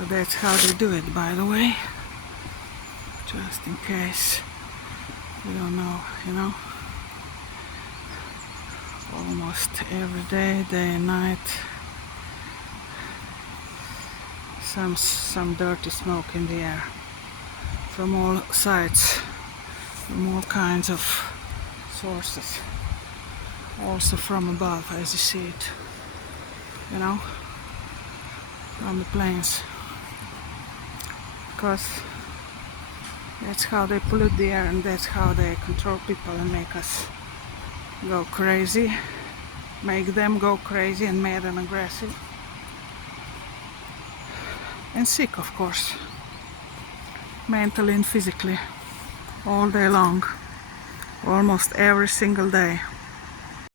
So that's how they do it, by the way, just in case you don't know, you know. Almost every day, day and night, some dirty smoke in the air from all sides, from all kinds of sources, also from above, as you see it, you know, from the planes, because that's how they pollute the air, and that's how they control people and make us go crazy, make them go crazy and mad and aggressive and sick, of course, mentally and physically, all day long, almost every single day.